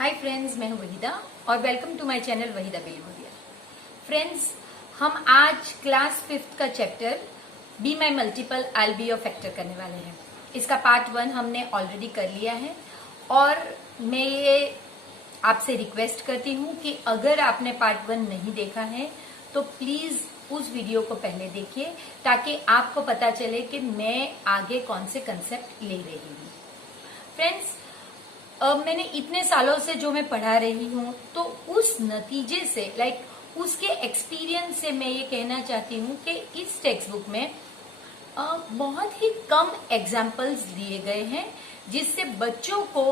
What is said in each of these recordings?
Hi friends, मैं हूं वहीदा और welcome to my channel Waheeda Belguria. Friends, हम आज क्लास 5th का chapter be my multiple I be your factor करने वाले हैं। इसका पार्ट 1 हमने ऑलरेडी कर लिया है और मैं ये आपसे रिक्वेस्ट करती हूँ कि अगर आपने पार्ट 1 नहीं देखा है तो प्लीज उस वीडियो को पहले देखिए ताकि आपको पता चले कि मैं आगे कौन से कंसेप्ट ले रही हूँ। फ्रेंड्स, मैंने इतने सालों से जो मैं पढ़ा रही हूँ तो उस नतीजे से उसके एक्सपीरियंस से मैं ये कहना चाहती हूँ कि इस टेक्स्ट बुक में बहुत ही कम एग्जाम्पल्स दिए गए हैं जिससे बच्चों को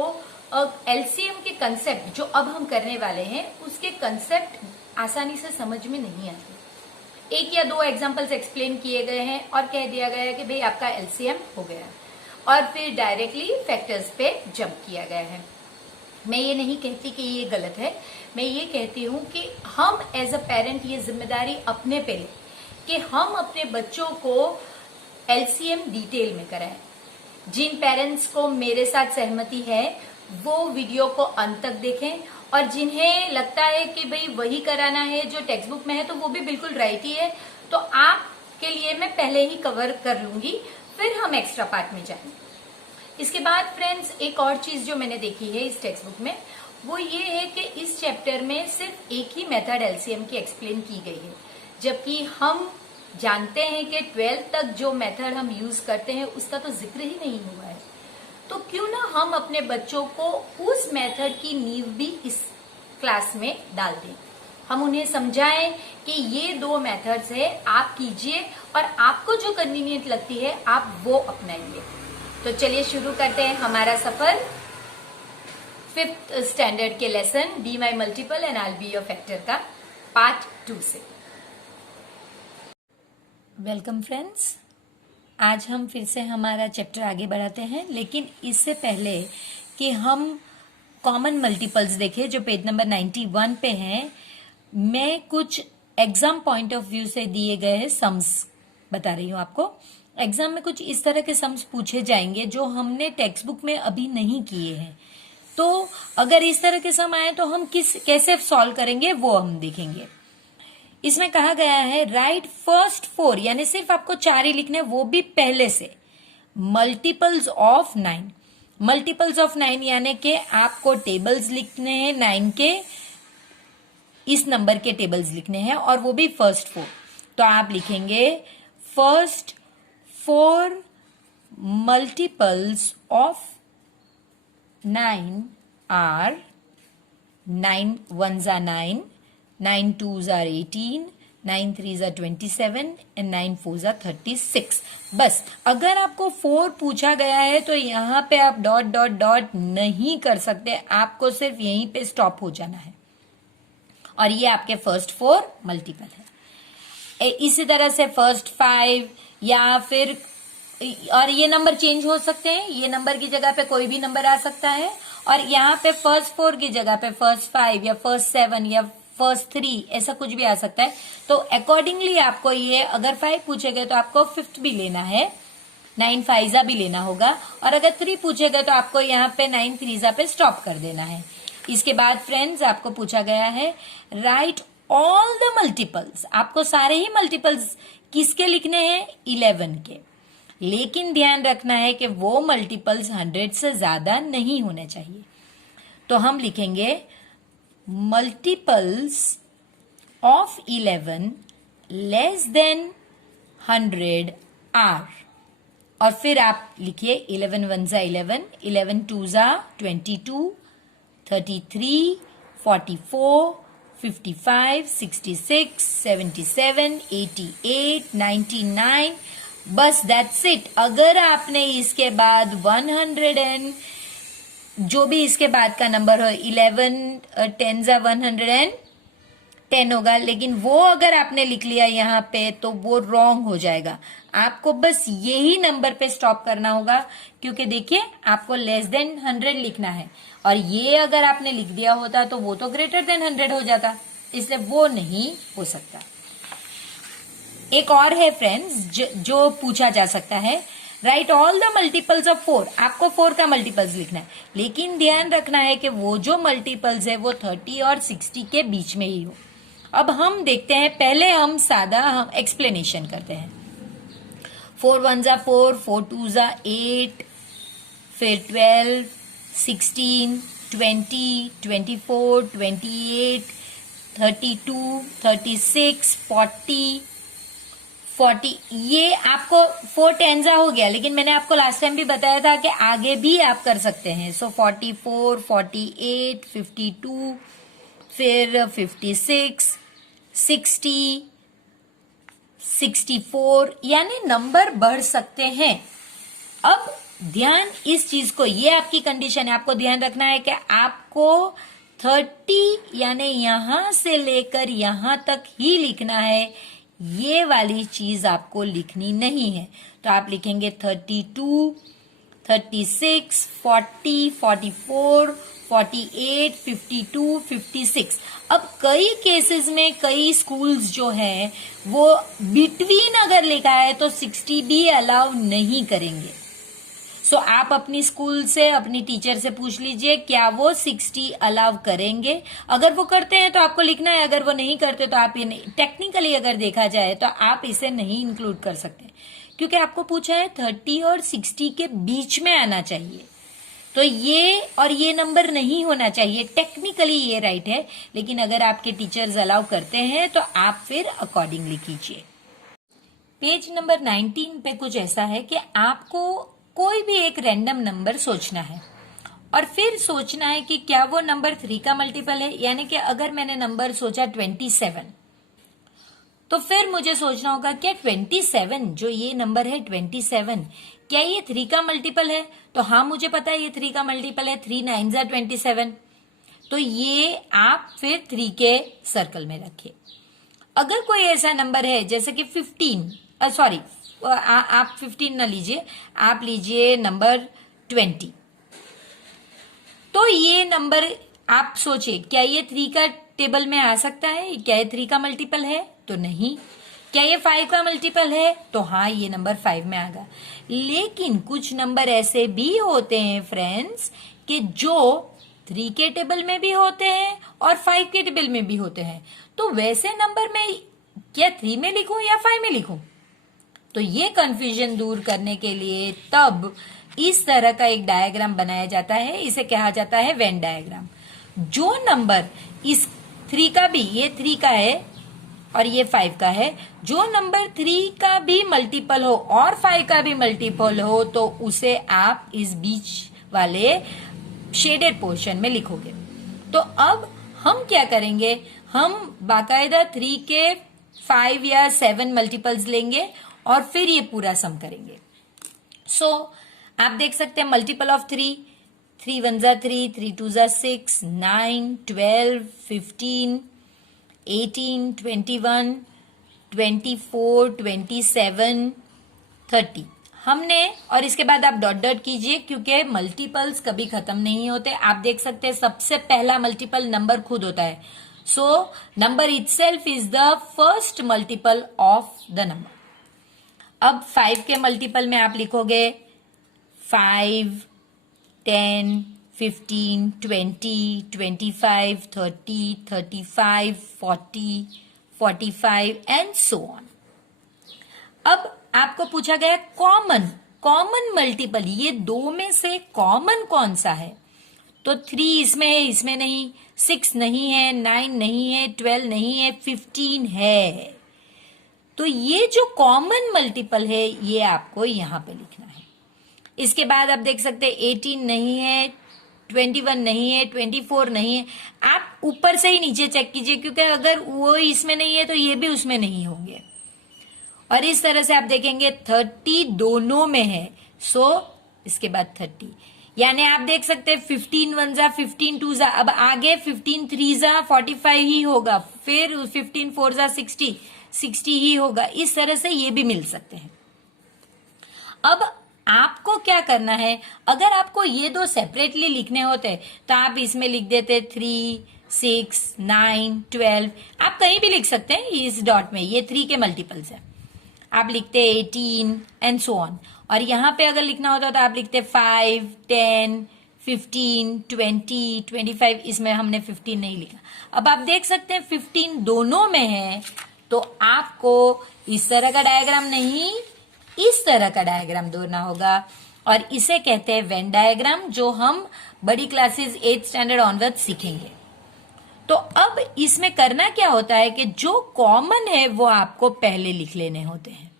एलसीएम के कंसेप्ट जो अब हम करने वाले हैं उसके कंसेप्ट आसानी से समझ में नहीं आते। एक या दो एग्जाम्पल्स एक्सप्लेन किए गए हैं और कह दिया गया है कि भाई आपका एलसीएम हो गया और फिर डायरेक्टली फैक्टर्स पे जंप किया गया है। मैं ये नहीं कहती कि ये गलत है, मैं ये कहती हूँ कि हम एज अ पेरेंट ये जिम्मेदारी अपने पे लें कि हम अपने बच्चों को एलसीएम डिटेल में कराएं। जिन पेरेंट्स को मेरे साथ सहमति है वो वीडियो को अंत तक देखें और जिन्हें लगता है कि भाई वही कराना है जो टेक्स्ट बुक में है तो वो भी बिल्कुल राइट ही है, तो आपके लिए मैं पहले ही कवर कर लूंगी, फिर हम एक्स्ट्रा पार्ट में जाएंगे। इसके बाद फ्रेंड्स, एक और चीज जो मैंने देखी है इस टेक्स्ट बुक में वो ये है कि इस चैप्टर में सिर्फ एक ही मेथड एलसीएम की एक्सप्लेन की गई है, जबकि हम जानते हैं कि 12th तक जो मेथड हम यूज करते हैं उसका तो जिक्र ही नहीं हुआ है। तो क्यों ना हम अपने बच्चों को उस मेथड की नींव भी इस क्लास में डाल दें। हम उन्हें समझाएं कि ये दो मेथड्स है, आप कीजिए और आपको जो कन्वीनियंट लगती है आप वो अपनाइए। तो चलिए शुरू करते हैं हमारा सफर 5th स्टैंडर्ड के lesson B my multiple and I be your factor का पार्ट 2 से। वेलकम फ्रेंड्स, आज हम फिर से हमारा चैप्टर आगे बढ़ाते हैं, लेकिन इससे पहले कि हम कॉमन मल्टीपल्स देखें जो पेज नंबर 91 पे हैं, मैं कुछ एग्जाम पॉइंट ऑफ व्यू से दिए गए सम्स बता रही हूँ आपको। एग्जाम में कुछ इस तरह के सम्स पूछे जाएंगे जो हमने टेक्स्ट बुक में अभी नहीं किए हैं, तो अगर इस तरह के सम आए तो हम कैसे सॉल्व करेंगे वो हम देखेंगे। इसमें कहा गया है राइट फर्स्ट 4, यानी सिर्फ आपको 4 ही लिखने, वो भी पहले से, मल्टीपल्स ऑफ 9। मल्टीपल्स ऑफ 9 यानी कि आपको टेबल्स लिखने हैं 9 के, इस नंबर के टेबल्स लिखने हैं और वो भी फर्स्ट 4। तो आप लिखेंगे first 4 multiples of 9 are 9 ones are 9, 9 twos are 18, 9 threes are 27 and 9 fours are 36। बस अगर आपको 4 पूछा गया है तो यहाँ पे आप डॉट डॉट डॉट नहीं कर सकते, आपको सिर्फ यहीं पे स्टॉप हो जाना है और ये आपके फर्स्ट 4 मल्टीपल है। इसी तरह से फर्स्ट 5 या फिर, और ये नंबर चेंज हो सकते हैं, ये नंबर की जगह पे कोई भी नंबर आ सकता है और यहाँ पे फर्स्ट 4 की जगह पे फर्स्ट 5 या फर्स्ट 7 या फर्स्ट 3 ऐसा कुछ भी आ सकता है। तो अकॉर्डिंगली आपको ये, अगर 5 पूछे गए तो आपको 5th भी लेना है, 9 5 भी लेना होगा, और अगर 3 पूछे गए तो आपको यहाँ पे 9 3 पे स्टॉप कर देना है। इसके बाद फ्रेंड्स आपको पूछा गया है राइट ऑल द मल्टीपल्स, आपको सारे ही मल्टीपल्स किसके लिखने हैं, 11 के, लेकिन ध्यान रखना है कि वो मल्टीपल्स 100 से ज्यादा नहीं होने चाहिए। तो हम लिखेंगे multiples of 11 less than 100 are, और फिर आप लिखिए 11 1 11, 11 2 22, 33, 44, 55, 66, 77, 88, 99, बस दैट्स इट। अगर आपने इसके बाद 100 एंड जो भी इसके बाद का नंबर हो, 11 10 110 होगा, लेकिन वो अगर आपने लिख लिया यहाँ पे तो वो रॉन्ग हो जाएगा। आपको बस यही नंबर पे स्टॉप करना होगा, क्योंकि देखिए आपको लेस देन 100 लिखना है और ये अगर आपने लिख दिया होता तो वो तो ग्रेटर देन 100 हो जाता, इसलिए वो नहीं हो सकता। एक और है फ्रेंड्स जो पूछा जा सकता है, right all the multiples of 4। आपको 4 का मल्टीपल्स लिखना है, लेकिन ध्यान रखना है कि वो जो मल्टीपल्स है वो 30 और 60 के बीच में ही हो। अब हम देखते हैं, पहले हम एक्सप्लेनेशन करते हैं। 4 1 जा 4, 4 2 जा 8, फिर 12, 16, 20, 24, 28, 32, 36, 40, ये आपको 4 10 हो गया, लेकिन मैंने आपको लास्ट टाइम भी बताया था कि आगे भी आप कर सकते हैं। सो 44, 48, 52, फिर 56, 60, 64, यानी नंबर बढ़ सकते हैं। अब ध्यान इस चीज को, ये आपकी कंडीशन है, आपको ध्यान रखना है कि आपको 30 यानी यहां से लेकर यहां तक ही लिखना है, ये वाली चीज आपको लिखनी नहीं है। तो आप लिखेंगे 32, 36, 40, 44, 48, 52, 56। अब कई केसेस में कई स्कूल्स जो हैं वो बिटवीन अगर लिखा है तो 60 भी अलाउ नहीं करेंगे। सो आप अपनी स्कूल से, अपनी टीचर से पूछ लीजिए क्या वो 60 अलाउ करेंगे। अगर वो करते हैं तो आपको लिखना है, अगर वो नहीं करते तो आप ये नहीं, टेक्निकली अगर देखा जाए तो आप इसे नहीं इंक्लूड कर सकते, क्योंकि आपको पूछा है 30 और 60 के बीच में आना चाहिए। तो ये और ये नंबर नहीं होना चाहिए। टेक्निकली ये राइट है, लेकिन अगर आपके टीचर्स अलाउ करते हैं तो आप फिर अकॉर्डिंगली कीजिए। पेज नंबर 19 पे कुछ ऐसा है कि आपको कोई भी एक रैंडम नंबर सोचना है और फिर सोचना है कि क्या वो नंबर 3 का मल्टीपल है। यानी कि अगर मैंने नंबर सोचा 27, तो फिर मुझे सोचना होगा क्या 27 जो ये नंबर है 27, क्या ये 3 का मल्टीपल है। तो हाँ, मुझे पता है ये 3 का मल्टीपल है, 3 9 जा 27। तो ये आप फिर 3 के सर्कल में रखिए। अगर कोई ऐसा नंबर है जैसे कि 15, सॉरी आप 15 ना लीजिए, आप लीजिए नंबर 20। तो ये नंबर आप सोचिए, क्या ये 3 का टेबल में आ सकता है? क्या ये 3 का मल्टीपल है? तो नहीं। क्या ये 5 का मल्टीपल है? तो हाँ, ये नंबर 5 में आएगा। लेकिन कुछ नंबर ऐसे भी होते हैं फ्रेंड्स कि जो 3 के टेबल में भी होते हैं और 5 के टेबल में भी होते हैं। तो वैसे नंबर में क्या 3 में लिखूं या 5 में लिखूं? तो ये कंफ्यूजन दूर करने के लिए तब इस तरह का एक डायग्राम बनाया जाता है, इसे कहा जाता है वेन डायग्राम। जो नंबर इस 3 का भी, ये 3 का है और ये 5 का है, जो नंबर 3 का भी मल्टीपल हो और 5 का भी मल्टीपल हो तो उसे आप इस बीच वाले शेडेड पोर्शन में लिखोगे। तो अब हम क्या करेंगे, हम बाकायदा 3 के 5 या 7 मल्टीपल्स लेंगे और फिर ये पूरा सम करेंगे। सो आप देख सकते हैं मल्टीपल ऑफ 3, 3 1 जा 3, 3 2 जा 6, 9, 12, 15, 18, 21, 24, 27, 30 हमने, और इसके बाद आप डॉट डॉट कीजिए क्योंकि मल्टीपल्स कभी खत्म नहीं होते। आप देख सकते हैं सबसे पहला मल्टीपल नंबर खुद होता है। So number itself is the first multiple of the number. अब 5 के मल्टीपल में आप लिखोगे 5, 10, 15, 20, 25, 30, 35, 40, 45 एंड सो ऑन। अब आपको पूछा गया कॉमन मल्टीपल, ये दो में से कॉमन कौन सा है? तो 3 इसमें है, इसमें नहीं, 6 नहीं है, 9 नहीं है, 12 नहीं है, 15 है। तो ये जो कॉमन मल्टीपल है ये आपको यहां पे लिखना है। इसके बाद आप देख सकते हैं 18 नहीं है, 21 नहीं है, 24 नहीं है। आप ऊपर से ही नीचे चेक कीजिए क्योंकि अगर वो इसमें नहीं है तो ये भी उसमें नहीं होंगे। और इस तरह से आप देखेंगे 30 दोनों में है। सो इसके बाद 30, यानी आप देख सकते हैं 15 1 जा 15 2 जा, अब आगे 15 3 जा 45 ही होगा, फिर 15 4 जा 60 ही होगा। इस तरह से ये भी मिल सकते हैं। अब आपको क्या करना है, अगर आपको ये दो सेपरेटली लिखने होते तो आप इसमें लिख देते 3, 6, 9, 12। आप कहीं भी लिख सकते हैं इस डॉट में, ये 3 के मल्टीपल्स है। आप लिखते 18 एंड सो ऑन। और यहाँ पे अगर लिखना होता तो आप लिखते 5, 10, 15, 20, 25। इसमें हमने 15 नहीं लिखा। अब आप देख सकते हैं 15 दोनों में है, तो आपको इस तरह का डायग्राम नहीं, इस तरह का डायग्राम दौड़ना होगा। और इसे कहते हैं वेन डायग्राम, जो हम बड़ी क्लासेस 8th स्टैंडर्ड ऑनवर्ड सीखेंगे। तो अब इसमें करना क्या होता है कि जो कॉमन है वो आपको पहले लिख लेने होते हैं।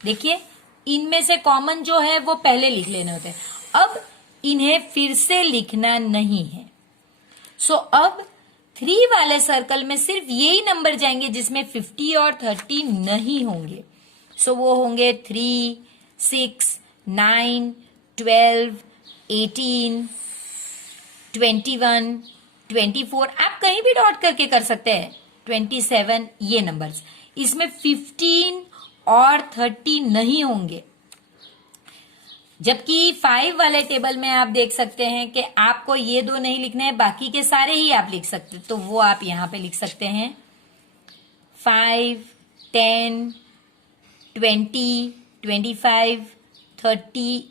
देखिए, इनमें से कॉमन जो है वो पहले लिख लेने होते हैं। अब इन्हें फिर से लिखना नहीं है। सो अब 3 वाले सर्कल में सिर्फ यही नंबर जाएंगे जिसमें 50 और 30 नहीं होंगे। सो वो होंगे 3, 6, 9, 12, 18, 21, 24। आप कहीं भी डॉट करके कर सकते हैं। 27, ये नंबर्स। इसमें 15 और 30 नहीं होंगे। जबकि 5 वाले टेबल में आप देख सकते हैं कि आपको ये 2 नहीं लिखने हैं, बाकी के सारे ही आप लिख सकते हैं। तो वो आप यहां पे लिख सकते हैं 5, 10, 20, 25,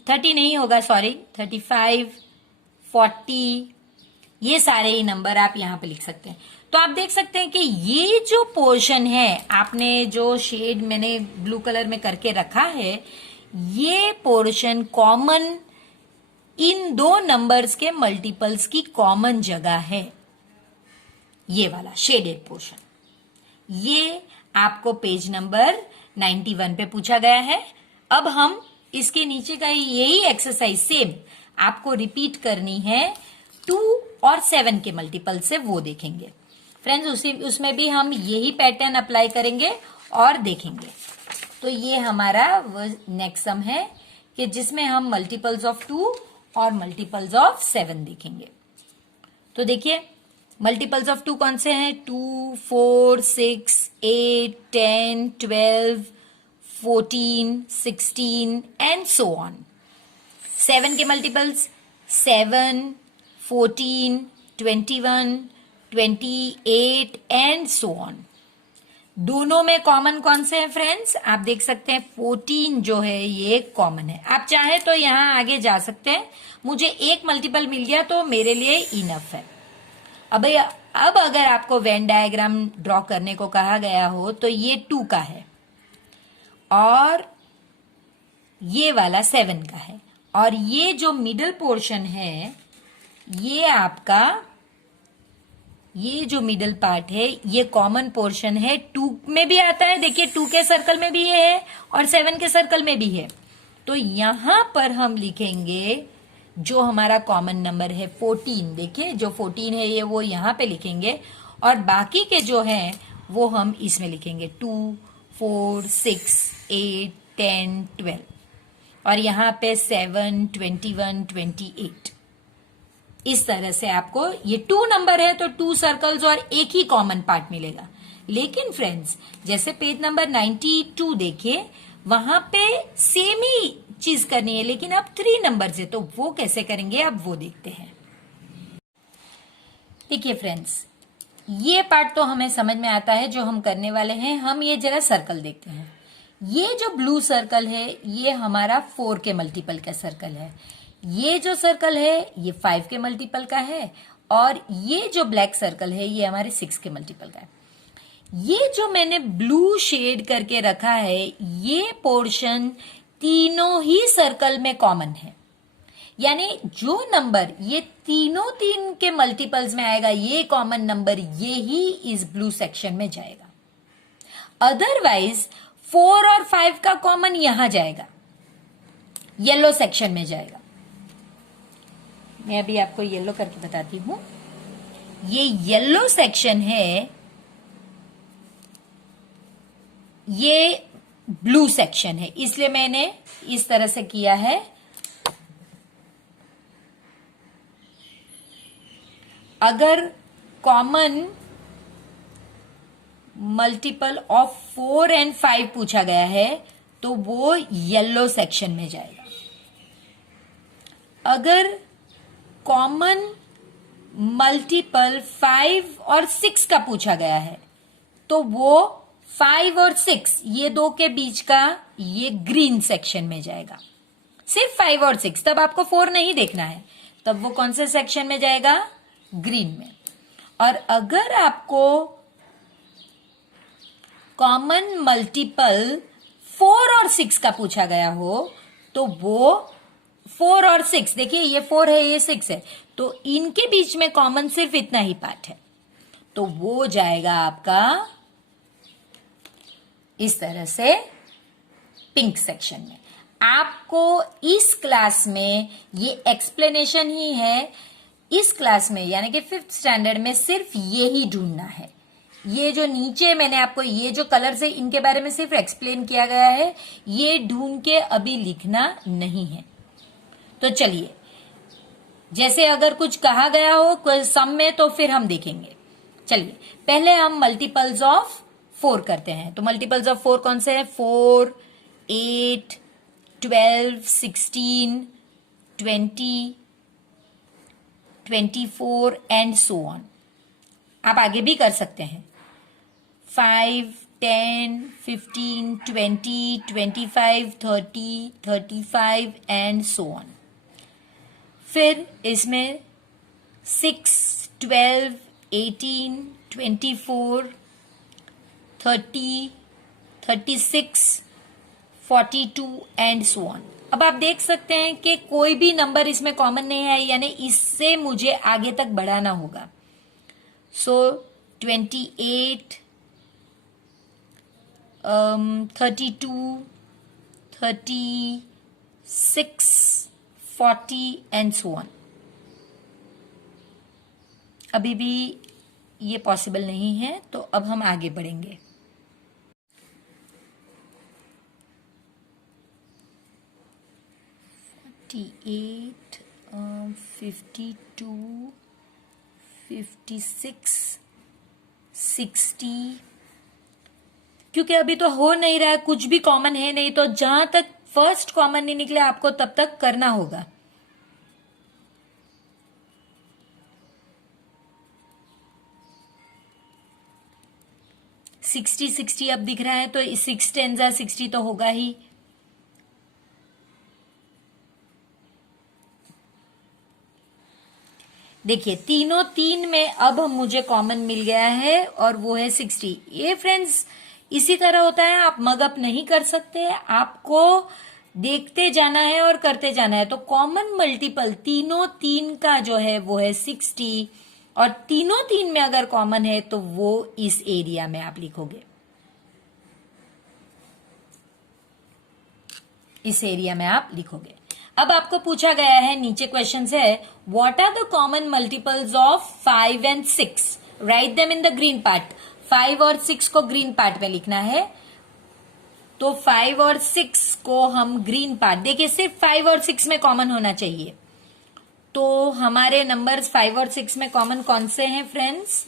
30 नहीं होगा, सॉरी, 35, 40, ये सारे ही नंबर आप यहां पे लिख सकते हैं। तो आप देख सकते हैं कि ये जो पोर्शन है, आपने जो शेड मैंने ब्लू कलर में करके रखा है, ये पोर्शन कॉमन इन 2 नंबर्स के मल्टीपल्स की कॉमन जगह है। ये वाला शेडेड पोर्शन, ये आपको पेज नंबर 91 पे पूछा गया है। अब हम इसके नीचे का यही एक्सरसाइज सेम आपको रिपीट करनी है 2 और 7 के मल्टीपल से, वो देखेंगे फ्रेंड्स। उसमें भी हम यही पैटर्न अप्लाई करेंगे और देखेंगे। तो ये हमारा नेक्स्ट सम है कि जिसमें हम मल्टीपल्स ऑफ 2 और मल्टीपल्स ऑफ 7 देखेंगे। तो देखिए, मल्टीपल्स ऑफ 2 कौन से हैं? 2, 4, 6, 8, 10, 12, 14, 16 एंड सो ऑन। 7 के मल्टीपल्स 7, 14, 21, 28 एंड सो ऑन। दोनों में कॉमन कौन से हैं फ्रेंड्स? आप देख सकते हैं 14 जो है ये कॉमन है। आप चाहे तो यहां आगे जा सकते हैं। मुझे एक मल्टीपल मिल गया तो मेरे लिए इनफ है। अब अगर आपको वेन डायग्राम ड्रॉ करने को कहा गया हो तो ये 2 का है और ये वाला 7 का है, और ये जो मिडल पोर्शन है, ये आपका, ये जो मिडल पार्ट है ये कॉमन पोर्शन है। 2 में भी आता है, देखिए 2 के सर्कल में भी ये है और 7 के सर्कल में भी है। तो यहां पर हम लिखेंगे जो हमारा कॉमन नंबर है 14। देखिए जो 14 है ये वो यहां पे लिखेंगे, और बाकी के जो हैं वो हम इसमें लिखेंगे 2, 4, 6, 8, 10, 12, और यहां पे 7, 21, 28। इस तरह से आपको ये 2 नंबर है तो 2 सर्कल्स और एक ही कॉमन पार्ट मिलेगा। लेकिन फ्रेंड्स, जैसे पेज नंबर 92 देखिए, वहां पे सेम ही चीज करनी है, लेकिन अब 3 नंबर है, तो वो कैसे करेंगे अब वो देखते हैं। देखिए फ्रेंड्स, ये पार्ट तो हमें समझ में आता है जो हम करने वाले हैं। हम ये जरा सर्कल देखते हैं। ये जो ब्लू सर्कल है ये हमारा 4 के मल्टीपल का सर्कल है। ये जो सर्कल है ये 5 के मल्टीपल का है, और ये जो ब्लैक सर्कल है ये हमारे 6 के मल्टीपल का है। ये जो मैंने ब्लू शेड करके रखा है ये पोर्शन तीनों ही सर्कल में कॉमन है, यानी जो नंबर ये तीनों 3 के मल्टीपल्स में आएगा ये कॉमन नंबर ये ही इस ब्लू सेक्शन में जाएगा। अदरवाइज 4 और 5 का कॉमन यहां जाएगा, येलो सेक्शन में जाएगा। मैं अभी आपको येलो करके बताती हूं। ये येलो सेक्शन है, ये ब्लू सेक्शन है, इसलिए मैंने इस तरह से किया है। अगर कॉमन मल्टीपल ऑफ 4 एंड 5 पूछा गया है तो वो येलो सेक्शन में जाएगा। अगर कॉमन मल्टीपल 5 और 6 का पूछा गया है तो वो 5 और 6 ये दो के बीच का ये ग्रीन सेक्शन में जाएगा, सिर्फ 5 और 6, तब आपको 4 नहीं देखना है, तब वो कौन से सेक्शन में जाएगा, ग्रीन में। और अगर आपको कॉमन मल्टीपल 4 और 6 का पूछा गया हो तो वो 4 और 6, देखिए ये 4 है ये 6 है, तो इनके बीच में कॉमन सिर्फ इतना ही पार्ट है, तो वो जाएगा आपका इस तरह से पिंक सेक्शन में। आपको इस क्लास में ये एक्सप्लेनेशन ही है, इस क्लास में यानी कि 5th स्टैंडर्ड में सिर्फ ये ही ढूंढना है। ये जो नीचे मैंने आपको ये जो कलर्स है इनके बारे में सिर्फ एक्सप्लेन किया गया है, ये ढूंढ के अभी लिखना नहीं है। तो चलिए, जैसे अगर कुछ कहा गया हो सम में तो फिर हम देखेंगे। चलिए पहले हम मल्टीपल्स ऑफ 4 करते हैं। तो मल्टीपल्स ऑफ 4 कौन से हैं, 4, 8, 12, 16, 20, 24 एंड सो ऑन। आप आगे भी कर सकते हैं, 5, 10, 15, 20, 25, 30, 35 एंड सो ऑन। फिर इसमें 6, 12, 18, 24, 30, 36, 42 एंड सो ऑन। अब आप देख सकते हैं कि कोई भी नंबर इसमें कॉमन नहीं है, यानी इससे मुझे आगे तक बढ़ाना होगा। सो 28, 32, 36, 40 एंड सो ऑन। अभी भी ये पॉसिबल नहीं है, तो अब हम आगे बढ़ेंगे। $48, 52, 56, 60, क्योंकि अभी तो हो नहीं रहा है, कुछ भी कॉमन है नहीं, तो जहां तक फर्स्ट कॉमन नहीं निकले आपको तब तक करना होगा। $60 अब दिख रहा है, तो 6 10 60 तो होगा ही। देखिए तीनों 3 में अब मुझे कॉमन मिल गया है और वो है 60। ये फ्रेंड्स इसी तरह होता है, आप मगअप नहीं कर सकते, आपको देखते जाना है और करते जाना है। तो कॉमन मल्टीपल तीनों 3 का जो है वो है 60, और तीनों 3 में अगर कॉमन है तो वो इस एरिया में आप लिखोगे, इस एरिया में आप लिखोगे। अब आपको पूछा गया है, नीचे क्वेश्चन है, what are the common multiples of 5 and 6, write them in the green part. 5 और 6 को ग्रीन पार्ट में लिखना है, तो 5 और 6 को हम ग्रीन पार्ट, देखिए सिर्फ 5 और 6 में कॉमन होना चाहिए। तो हमारे नंबर्स 5 और 6 में कॉमन कौन से हैं फ्रेंड्स,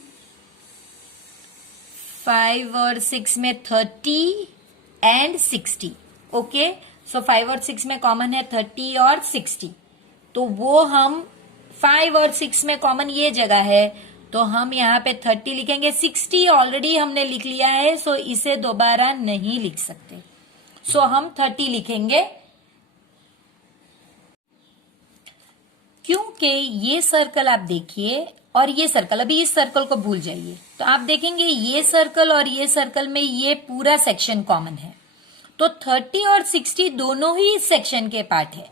5 और 6 में 30 एंड 60। ओके, सो 5 और 6 में कॉमन है 30 और 60, तो वो हम 5 और 6 में कॉमन ये जगह है, तो हम यहाँ पे 30 लिखेंगे। 60 ऑलरेडी हमने लिख लिया है, सो इसे दोबारा नहीं लिख सकते, सो हम 30 लिखेंगे। क्योंकि ये सर्कल आप देखिए और ये सर्कल, अभी इस सर्कल को भूल जाइए, तो आप देखेंगे ये सर्कल और ये सर्कल में ये पूरा सेक्शन कॉमन है, तो 30 और 60 दोनों ही इस सेक्शन के पार्ट है।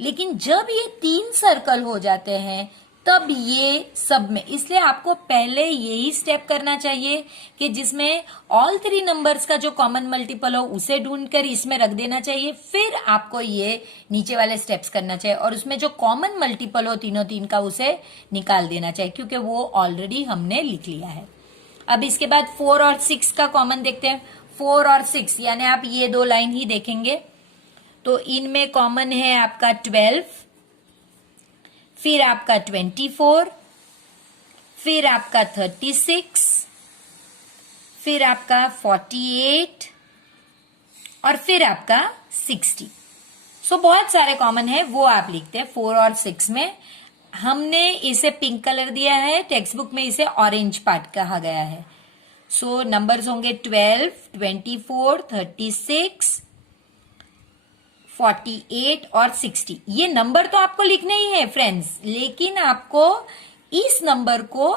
लेकिन जब ये 3 सर्कल हो जाते हैं तब ये सब में, इसलिए आपको पहले यही स्टेप करना चाहिए कि जिसमें ऑल 3 नंबर्स का जो कॉमन मल्टीपल हो उसे ढूंढकर इसमें रख देना चाहिए, फिर आपको ये नीचे वाले स्टेप्स करना चाहिए और उसमें जो कॉमन मल्टीपल हो तीनों 3 का उसे निकाल देना चाहिए, क्योंकि वो ऑलरेडी हमने लिख लिया है। अब इसके बाद 4 और 6 का कॉमन देखते हैं। 4 और 6 यानी आप ये 2 लाइन ही देखेंगे, तो इनमें कॉमन है आपका 12, फिर आपका 24, फिर आपका 36, फिर आपका 48 और फिर आपका 60। सो बहुत सारे कॉमन है, वो आप लिखते हैं 4 और 6 में। हमने इसे पिंक कलर दिया है, टेक्स्ट बुक में इसे ऑरेंज पार्ट कहा गया है। सो नंबर्स होंगे 12, 24, 36, 48 और 60। ये नंबर तो आपको लिखने ही है फ्रेंड्स, लेकिन आपको इस नंबर को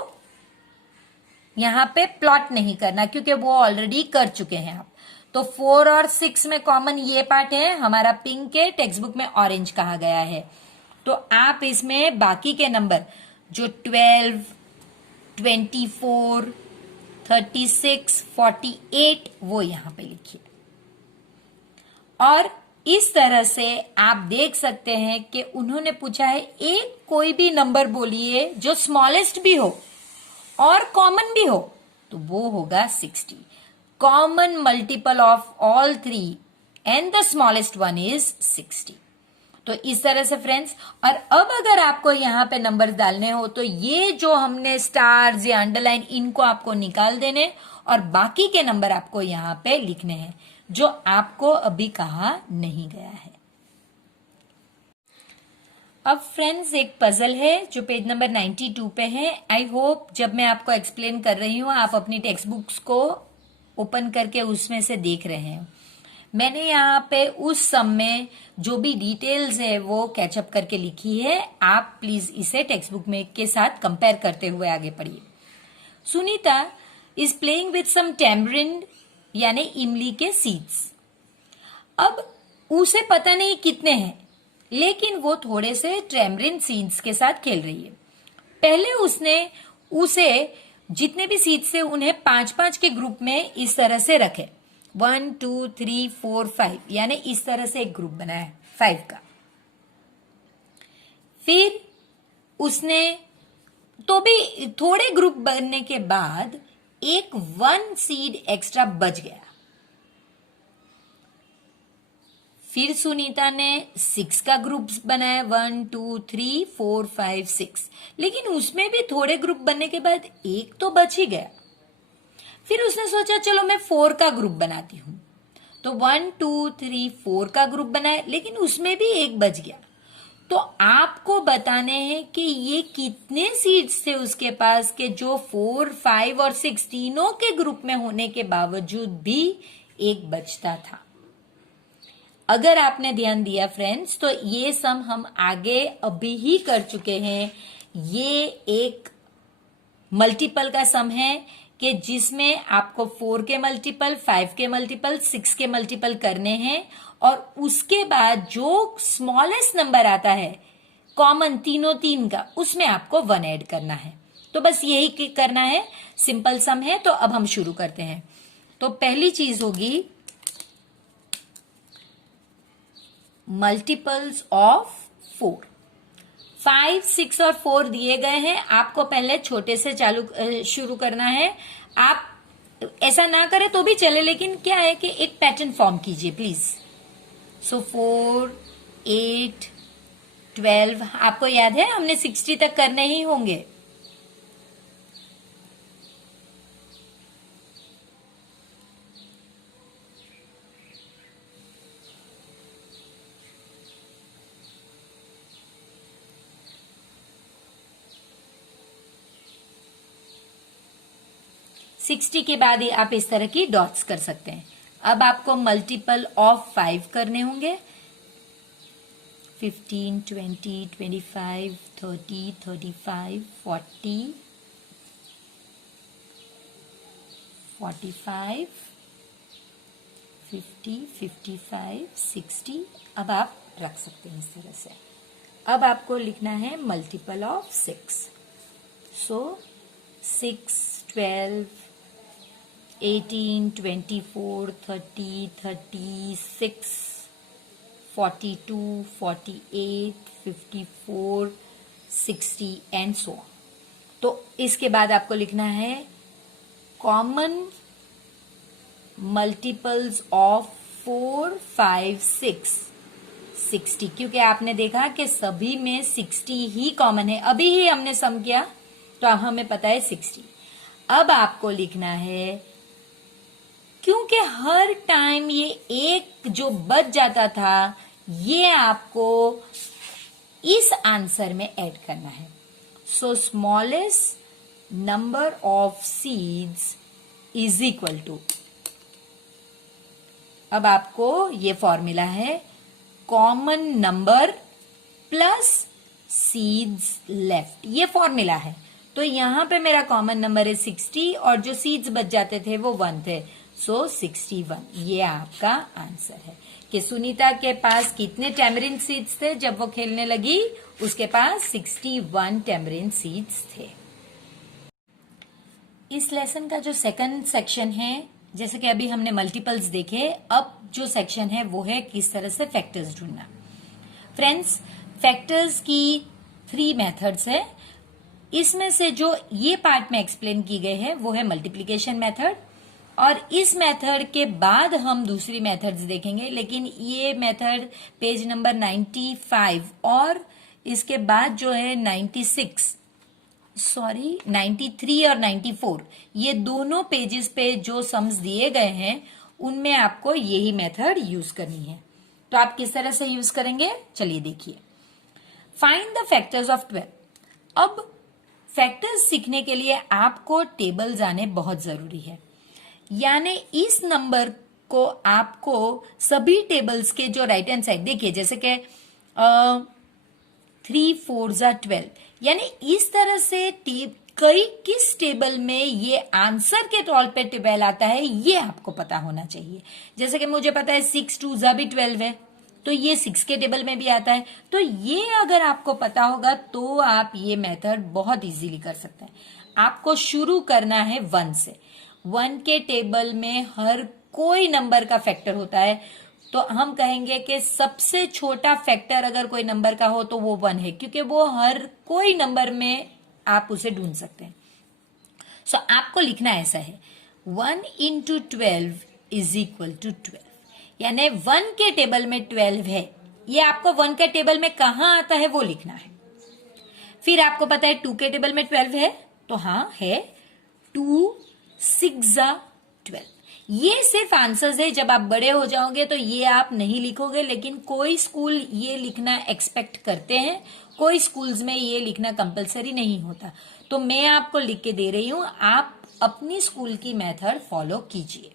यहां पे प्लॉट नहीं करना क्योंकि वो ऑलरेडी कर चुके हैं आप। तो 4 और 6 में कॉमन ये पार्ट है, हमारा पिंक है, टेक्स्ट बुक में ऑरेंज कहा गया है। तो आप इसमें बाकी के नंबर जो 12, 24, 36, 48 वो यहां पे लिखिए। और इस तरह से आप देख सकते हैं कि उन्होंने पूछा है एक कोई भी नंबर बोलिए जो स्मॉलेस्ट भी हो और कॉमन भी हो, तो वो होगा 60। Common multiple of all three and the smallest one is 60। तो इस तरह से फ्रेंड्स, और अब अगर आपको यहां पे नंबर डालने हो तो ये जो हमने स्टार्स या अंडरलाइन इनको आपको निकाल देने और बाकी के नंबर आपको यहां पे लिखने हैं जो आपको अभी कहा नहीं गया है। अब फ्रेंड्स एक पजल है जो पेज नंबर 92 पे है। आई होप जब मैं आपको एक्सप्लेन कर रही हूं आप अपनी टेक्स्ट बुक्स को ओपन करके उसमें से देख रहे हैं। मैंने यहाँ पे उस सम में जो भी डिटेल्स है वो कैचअप करके लिखी है। आप प्लीज इसे टेक्स्ट बुक में के साथ कंपेयर करते हुए आगे पढ़िए। Sunita is playing with some tamarind यानी इमली के सीड्स। अब उसे पता नहीं कितने हैं, लेकिन वो थोड़े से टैमरिंड सीड्स के साथ खेल रही है। पहले उसने उसे जितने भी सीड्स थे उन्हें 5-5 के ग्रुप में इस तरह से रखे, 1, 2, 3, 4, 5, यानी इस तरह से एक ग्रुप बनाया 5 का। फिर उसने तो भी थोड़े ग्रुप बनने के बाद एक 1 सीड एक्स्ट्रा बच गया। फिर सुनीता ने 6 का ग्रुप बनाया, 1, 2, 3, 4, 5, 6, लेकिन उसमें भी थोड़े ग्रुप बनने के बाद एक तो बच ही गया। फिर उसने सोचा चलो मैं 4 का ग्रुप बनाती हूं, तो 1, 2, 3, 4 का ग्रुप बनाया, लेकिन उसमें भी एक बच गया। तो आपको बताने हैं कि ये कितने सीड्स थे उसके पास के जो 4, 5 और 6 तीनों के ग्रुप में होने के बावजूद भी एक बचता था। अगर आपने ध्यान दिया फ्रेंड्स तो ये सम हम आगे अभी ही कर चुके हैं। ये एक मल्टीपल का सम है कि जिसमें आपको 4 के मल्टीपल, 5 के मल्टीपल, 6 के मल्टीपल करने हैं और उसके बाद जो स्मॉलेस्ट नंबर आता है कॉमन तीनों तीन का, उसमें आपको 1 ऐड करना है। तो बस यही करना है, सिंपल सम है। तो अब हम शुरू करते हैं। तो पहली चीज होगी मल्टीपल्स ऑफ 4। 5, 6 और 4 दिए गए हैं। आपको पहले छोटे से शुरू करना है। आप ऐसा ना करें तो भी चले, लेकिन क्या है कि एक पैटर्न फॉर्म कीजिए प्लीज। सो 4, 8, 12, आपको याद है हमने 60 तक करने ही होंगे। सिक्सटी के बाद ही आप इस तरह की डॉट्स कर सकते हैं। अब आपको मल्टीपल ऑफ 5 करने होंगे। 15, 20, 25, 30, 35, 40, 45, 50, 55, 60। अब आप रख सकते हैं इस तरह से। अब आपको लिखना है multiple of 6। So 6, 12, 18, 24, 30, 36, 42, 48, 54, 60 and so on. तो इसके बाद आपको लिखना है कॉमन मल्टीपल्स ऑफ 4, 5, 6, 60, क्योंकि आपने देखा कि सभी में 60 ही कॉमन है। अभी ही हमने सम किया तो अब हमें पता है 60। अब आपको लिखना है, क्योंकि हर टाइम ये एक जो बच जाता था ये आपको इस आंसर में ऐड करना है। So smallest number of seeds is equal to, अब आपको ये फॉर्मूला है common number plus seeds left, ये फॉर्मूला है। तो यहां पे मेरा कॉमन नंबर है 60 और जो सीड्स बच जाते थे वो 1 थे, सो 61। ये आपका आंसर है कि सुनीता के पास कितने टैमरिन सीड्स थे जब वो खेलने लगी, उसके पास 61 टैमरिन सीड्स थे। इस लेसन का जो सेकंड सेक्शन है, जैसे कि अभी हमने मल्टीपल्स देखे, अब जो सेक्शन है वो है किस तरह से फैक्टर्स ढूंढना। फ्रेंड्स, फैक्टर्स की 3 मेथड्स है। इसमें से जो ये पार्ट में एक्सप्लेन की गई है वो है मल्टीप्लिकेशन मेथड, और इस मेथड के बाद हम दूसरी मेथड्स देखेंगे, लेकिन ये मेथड पेज नंबर 95 और इसके बाद जो है 93 और 94, ये दोनों पेजेस पे जो सम्स दिए गए हैं उनमें आपको यही मेथड यूज करनी है। तो आप किस तरह से यूज करेंगे, चलिए देखिए। Find the factors of 12। अब फैक्टर्स सीखने के लिए आपको टेबल जाने बहुत जरूरी है, यानी इस नंबर को आपको सभी टेबल्स के जो राइट हैंड साइड देखिए, जैसे कि 3 4 12, यानी इस तरह से किस टेबल में ये आंसर के तौर पे 12 आता है ये आपको पता होना चाहिए। जैसे कि मुझे पता है 6 2 भी 12 है, तो ये 6 के टेबल में भी आता है। तो ये अगर आपको पता होगा तो आप ये मेथड बहुत इजीली कर सकते हैं। आपको शुरू करना है 1 से। 1 के टेबल में हर कोई नंबर का फैक्टर होता है, तो हम कहेंगे कि सबसे छोटा फैक्टर अगर कोई नंबर का हो तो वो 1 है, क्योंकि वो हर कोई नंबर में आप उसे ढूंढ सकते हैं। सो आपको लिखना ऐसा है 1 into 12 इज इक्वल टू 12, यानी 1 के टेबल में 12 है, ये आपको 1 के टेबल में कहां आता है वो लिखना है। फिर आपको पता है 2 के टेबल में 12 है, तो हाँ है 2 6 12। ये सिर्फ आंसर्स है, जब आप बड़े हो जाओगे तो ये आप नहीं लिखोगे, लेकिन कोई स्कूल ये लिखना एक्सपेक्ट करते हैं, कोई स्कूल्स में ये लिखना कंपलसरी नहीं होता। तो मैं आपको लिख के दे रही हूं, आप अपनी स्कूल की मेथड फॉलो कीजिए।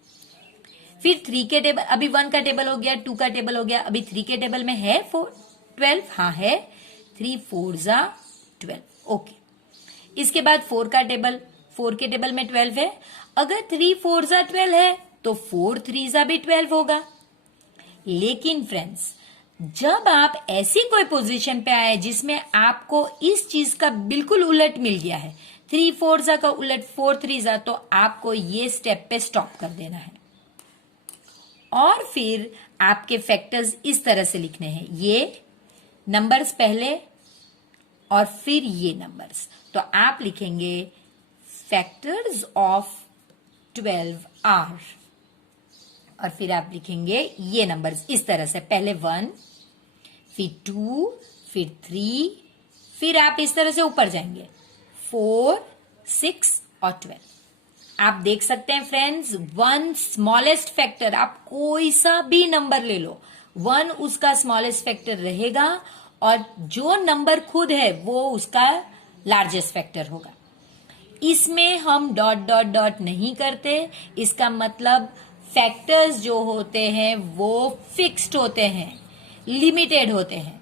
फिर 3 के टेबल, अभी 1 का टेबल हो गया, 2 का टेबल हो गया, अभी 3 के टेबल में है 12, हाँ है 3 4 12, ओके। इसके बाद 4 का टेबल, 4 के टेबल में 12 है, अगर 3 4 12 है तो 4 3 भी 12 होगा। लेकिन फ्रेंड्स, जब आप ऐसी कोई पोजीशन पे आए जिसमें आपको इस चीज का बिल्कुल उलट मिल गया है, 3 4 का उलट 4 3, तो आपको ये स्टेप पे स्टॉप कर देना है और फिर आपके फैक्टर्स इस तरह से लिखने हैं, ये नंबर्स पहले और फिर ये नंबर्स। तो आप लिखेंगे फैक्टर्स ऑफ 12 आर, और फिर आप लिखेंगे ये नंबर्स इस तरह से, पहले 1 फिर 2 फिर 3, फिर आप इस तरह से ऊपर जाएंगे 4 6 और 12। आप देख सकते हैं फ्रेंड्स, 1 स्मॉलेस्ट फैक्टर, आप कोई सा भी नंबर ले लो, 1 उसका स्मॉलेस्ट फैक्टर रहेगा और जो नंबर खुद है वो उसका लार्जेस्ट फैक्टर होगा। इसमें हम डॉट डॉट डॉट नहीं करते, इसका मतलब फैक्टर्स जो होते हैं वो फिक्स्ड होते हैं, लिमिटेड होते हैं।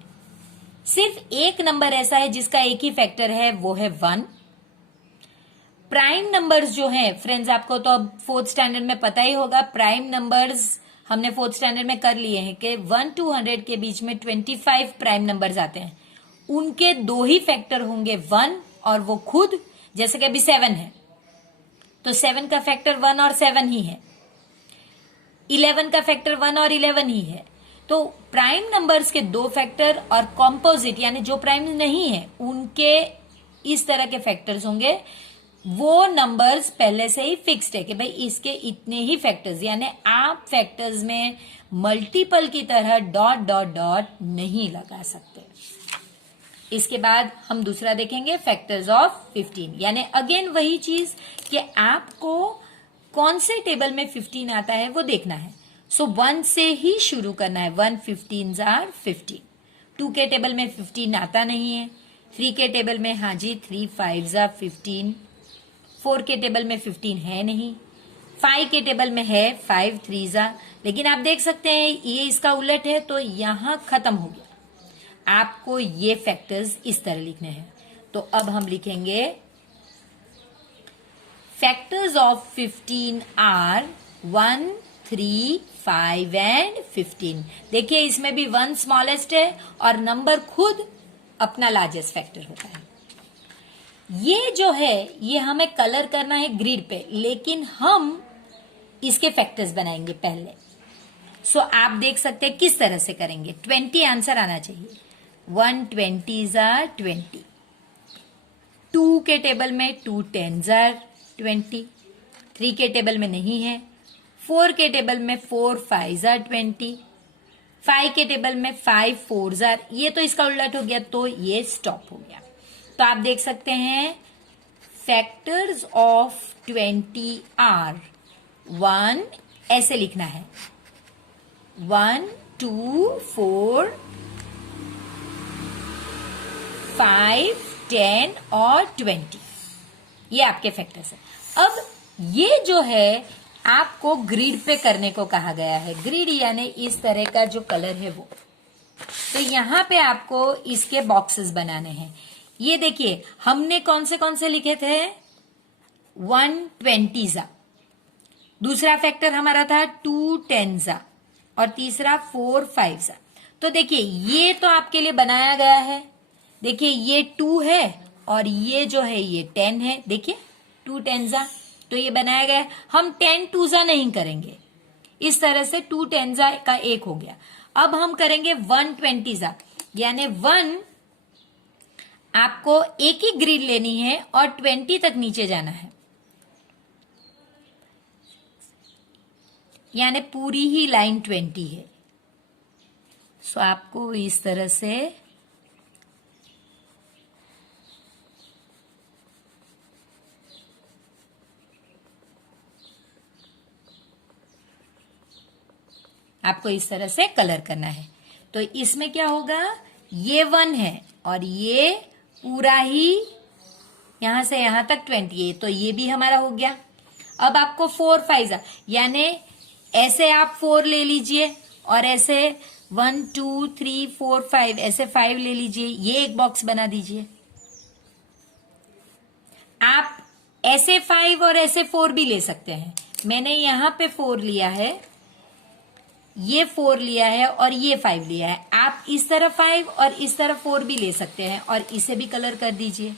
सिर्फ एक नंबर ऐसा है जिसका एक ही फैक्टर है, वो है 1। प्राइम नंबर्स जो हैं फ्रेंड्स, आपको तो अब 4th स्टैंडर्ड में पता ही होगा, प्राइम नंबर्स हमने 4th स्टैंडर्ड में कर लिए हैं कि 1 to 100 के बीच में 25 प्राइम नंबर्स आते हैं, उनके 2 ही फैक्टर होंगे, 1 और वो खुद। जैसे कि अभी 7 है तो 7 का फैक्टर 1 और 7 ही है, 11 का फैक्टर 1 और 11 ही है। तो प्राइम नंबर्स के 2 फैक्टर और कॉम्पोजिट यानी जो प्राइम नहीं है उनके इस तरह के फैक्टर्स होंगे। वो नंबर्स पहले से ही फिक्स्ड है कि भाई इसके इतने ही फैक्टर्स, यानी आप फैक्टर्स में मल्टीपल की तरह डॉट डॉट डॉट नहीं लगा सकते। इसके बाद हम दूसरा देखेंगे फैक्टर्स ऑफ 15, यानी अगेन वही चीज कि आपको कौन से टेबल में 15 आता है वो देखना है। सो 1 से ही शुरू करना है, 1 15s are 15। 2 के टेबल में 15 आता नहीं है, 3 के टेबल में हाँ जी 3 5s are 15, 4 के टेबल में 15 है नहीं, 5 के टेबल में है 5 3 लेकिन आप देख सकते हैं ये इसका उलट है तो यहां खत्म हो गया। आपको ये फैक्टर्स इस तरह लिखने हैं। तो अब हम लिखेंगे फैक्टर्स ऑफ 15 आर 1 3 5 एंड 15। देखिए इसमें भी 1 स्मॉलेस्ट है और नंबर खुद अपना लार्जेस्ट फैक्टर होता है। ये जो है ये हमें कलर करना है ग्रिड पे, लेकिन हम इसके फैक्टर्स बनाएंगे पहले। सो आप देख सकते हैं किस तरह से करेंगे। 20 आंसर आना चाहिए। 1 20 20। 2 के टेबल में 2 10 20। 3 के टेबल में नहीं है। 4 के टेबल में 4 5 20। 5 के टेबल में 5 4 ये तो इसका उलट हो गया तो ये स्टॉप हो गया। तो आप देख सकते हैं फैक्टर्स ऑफ 20 आर 1 ऐसे लिखना है 1 2 4 5 10 और 20। ये आपके फैक्टर्स है। अब ये जो है आपको ग्रिड पे करने को कहा गया है। ग्रिड यानी इस तरह का जो कलर है वो। तो यहां पे आपको इसके बॉक्सेस बनाने हैं। ये देखिए हमने कौन से लिखे थे 1 20 दूसरा फैक्टर हमारा था 2 10 और तीसरा 4 5 तो देखिए ये तो आपके लिए बनाया गया है। देखिए ये 2 है और ये जो है ये 10 है। देखिए 2 10 तो ये बनाया गया है। हम 10 2 नहीं करेंगे। इस तरह से 2 10 का एक हो गया। अब हम करेंगे 1 20 यानी 1 आपको एक ही ग्रिड लेनी है और 20 तक नीचे जाना है, यानी पूरी ही लाइन 20 है। सो आपको इस तरह से कलर करना है। तो इसमें क्या होगा ये 1 है और ये पूरा ही यहां से यहां तक 20 है तो ये भी हमारा हो गया। अब आपको 4 5 यानी ऐसे आप 4 ले लीजिए और ऐसे 1 2 3 4 5 ऐसे 5 ले लीजिए। ये एक बॉक्स बना दीजिए। आप ऐसे 5 और ऐसे 4 भी ले सकते हैं। मैंने यहां पे 4 लिया है, ये 4 लिया है और ये 5 लिया है। आप इस तरफ 5 और इस तरफ 4 भी ले सकते हैं और इसे भी कलर कर दीजिए।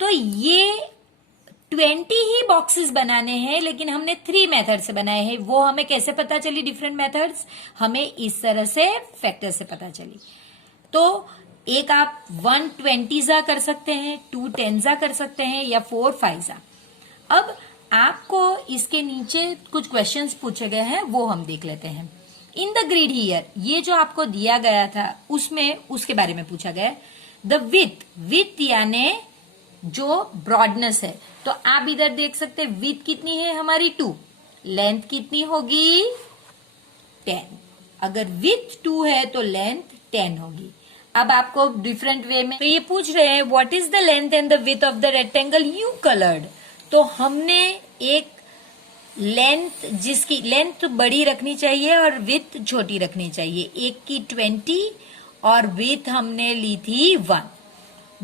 तो ये 20 ही बॉक्सेस बनाने हैं, लेकिन हमने 3 मेथड से बनाए हैं। वो हमें कैसे पता चली डिफरेंट मेथड्स? हमें इस तरह से फैक्टर से पता चली। तो एक आप 1 20 कर सकते हैं, 2 10 कर सकते हैं या 4 5। अब आपको इसके नीचे कुछ क्वेश्चंस पूछे गए हैं, वो हम देख लेते हैं। इन द ग्रिड हियर, ये जो आपको दिया गया था उसमें उसके बारे में पूछा गया। द विथ यानी जो ब्रॉडनेस है। तो आप इधर देख सकते हैं विथ कितनी है हमारी 2, लेंथ कितनी होगी 10। अगर विथ 2 है तो लेंथ 10 होगी। अब आपको डिफरेंट वे में तो ये पूछ रहे हैं what is the length and the width of the rectangle you coloured. तो हमने एक लेंथ जिसकी लेंथ बड़ी रखनी चाहिए और विथ छोटी रखनी चाहिए। एक की 20 और विथ हमने ली थी 1।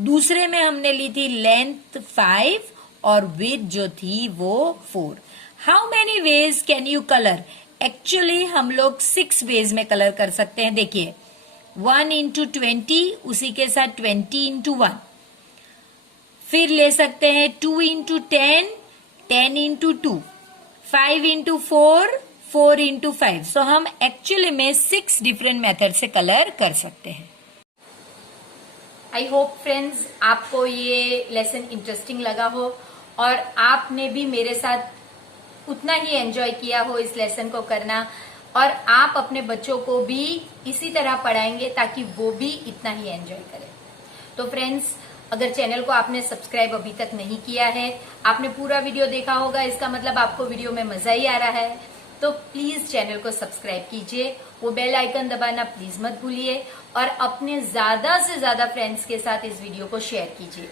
दूसरे में हमने ली थी लेंथ 5 और विथ जो थी वो 4। How many ways can you colour? Actually हम लोग 6 वेज में कलर कर सकते हैं। देखिए 1 into 20 उसी के साथ 20 into 1, फिर ले सकते हैं 2 into 10, 10 into 2, 5 into 4, 4 into 5। सो हम एक्चुअली में 6 डिफरेंट मेथड से कलर कर सकते हैं। आई होप फ्रेंड्स आपको ये लेसन इंटरेस्टिंग लगा हो और आपने भी मेरे साथ उतना ही एंजॉय किया हो इस लेसन को करना, और आप अपने बच्चों को भी इसी तरह पढ़ाएंगे ताकि वो भी इतना ही एंजॉय करें। तो फ्रेंड्स अगर चैनल को आपने सब्सक्राइब अभी तक नहीं किया है, आपने पूरा वीडियो देखा होगा, इसका मतलब आपको वीडियो में मजा ही आ रहा है, तो प्लीज चैनल को सब्सक्राइब कीजिए। वो बेल आइकन दबाना प्लीज मत भूलिए और अपने ज्यादा से ज्यादा फ्रेंड्स के साथ इस वीडियो को शेयर कीजिए।